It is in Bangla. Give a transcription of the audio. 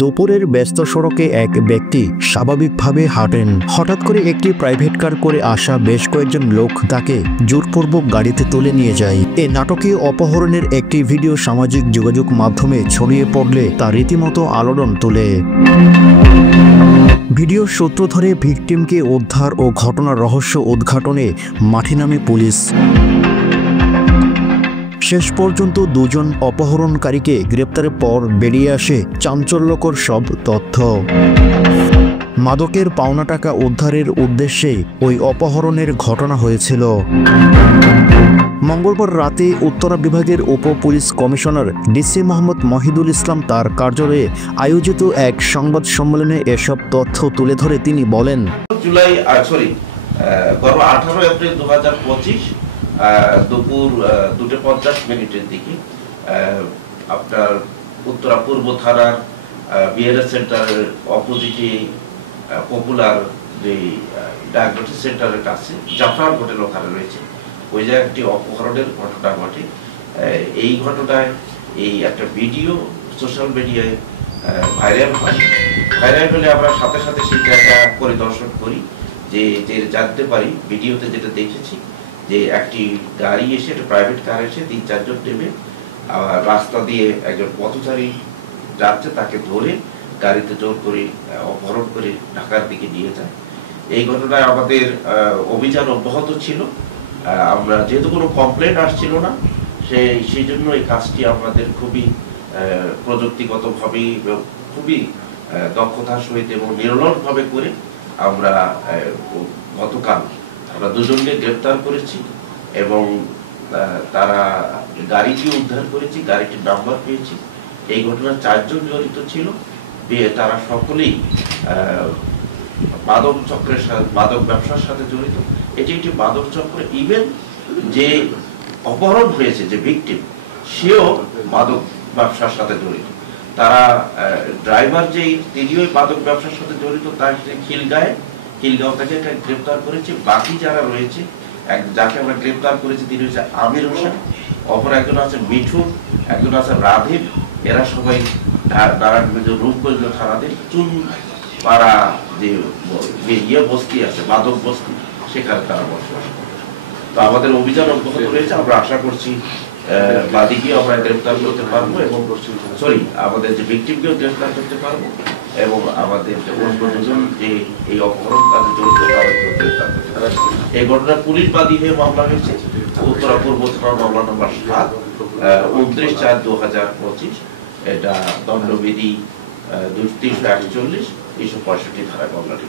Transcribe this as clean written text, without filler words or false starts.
দুপুরের ব্যস্ত সড়কে এক ব্যক্তি স্বাভাবিকভাবে হাঁটেন। হঠাৎ করে একটি প্রাইভেট কার করে আসা বেশ কয়েকজন লোক তাকে জোরপূর্বক গাড়িতে তুলে নিয়ে যায়। এ নাটকীয় অপহরণের একটি ভিডিও সামাজিক যোগাযোগ মাধ্যমে ছড়িয়ে পড়লে তা রীতিমতো আলোড়ন তোলে। ভিডিওর সূত্র ধরে ভিকটিমকে উদ্ধার ও ঘটনার রহস্য উদ্ঘাটনে মাঠে নামে পুলিশ। শেষ পর্যন্ত দুজন অপহরণকারীকে গ্রেপ্তারের পর বেরিয়ে আসে চাঞ্চল্যকর সব তথ্য। মাদকের পাওনা টাকা উদ্ধারের উদ্দেশ্যে ওই অপহরণের ঘটনা হয়েছিল। মঙ্গলবার রাতে উত্তরা বিভাগের উপ police commissioner DC Mohammad Mohidul Islam তার কার্যালয়ে আয়োজিত এক সংবাদ সম্মেলনে এসব তথ্য তুলে ধরে তিনি বলেন, গত 18 এপ্রিল 2025 দুপুর 2:50 দিকে আপনার উত্তরা পূর্ব থানার বিএরএস সেন্টারের অপোজিটে পপুলার যে ডায়াগনস্টিক সেন্টারের কাছে জাফরান হোটেল ওখানে রয়েছে, ওই জায়গায় একটি অপহরণের ঘটনা ঘটে। এই ঘটনায় এই একটা ভিডিও সোশ্যাল মিডিয়ায় ভাইরাল হয়। ভাইরাল হলে আমরা সাথে সাথে সেই জায়গা পরিদর্শন করি, যে জানতে পারি ভিডিওতে যেটা দেখেছি যে একটি গাড়ি এসে, একটা প্রাইভেট কার এসে 3-4 জন নেমে রাস্তা দিয়ে একজন পথচারী যাচ্ছে, তাকে ধরে গাড়িতে জোর করে অপহরণ করে ঢাকার দিকে নিয়ে যায়। এই ঘটনায় আমাদের অভিযান অব্যাহত ছিল। আমরা যেহেতু কোনো কমপ্লেন আসছিল না, সেই জন্য এই কাজটি আমাদের খুবই প্রযুক্তিগতভাবে খুবই দক্ষতার সহিত এবং নির্লজ্জভাবে করে আমরা গতকাল আমরা দুজনকে গ্রেপ্তার করেছি এবং তারা গাড়িটি উদ্ধার করেছি, গাড়িটির নাম্বার পেয়েছি। এই ঘটনার 4 জন জড়িত ছিল। তারা সকলেই মাদক চক্রের সাথে, মাদক ব্যবসার সাথে জড়িত। এটি একটি মাদক চক্র। ইভেন যে অপহরণ হয়েছে, যে ভিকটিম, সেও মাদক ব্যবসার সাথে জড়িত। তারা ড্রাইভার তিনিও মাদক ব্যবসার সাথে জড়িত। তার খিলগাঁও থেকে গ্রেপ্তার করেছি। বাকি যারা রয়েছে, যাকে আমরা গ্রেপ্তার করেছি তিনি হচ্ছে আমির হোসেন, অপর একজন আছে মিঠুন, একজন আছে রাধেব। এরা সবাই নারায়ণগঞ্জ রূপগঞ্জ থানাদের চুনপাড়া যে বস্তি আছে, মাদক বস্তি, সেখানে তারা বসবাস করে। তো আমাদের অভিযান অব্যাহত রয়েছে। আমরা আশা করছি বাদীকেও আমরা গ্রেপ্তার করতে পারবো এবং আমাদের যে ভিকটিমকেও গ্রেপ্তার করতে পারবো এবং আমাদের অন্য দুজন যে এই অপহরণ কাজে জড়িত তাদেরকেও গ্রেপ্তার করতে পারবো। এই ঘটনার পুলিশ বাদী হয়ে মামলা হয়েছে উত্তরা পূর্ব থানার মামলা নম্বর 7, 29/4/2025। এটা দণ্ডবিধি 341, 365 ধারায় মামলাটি।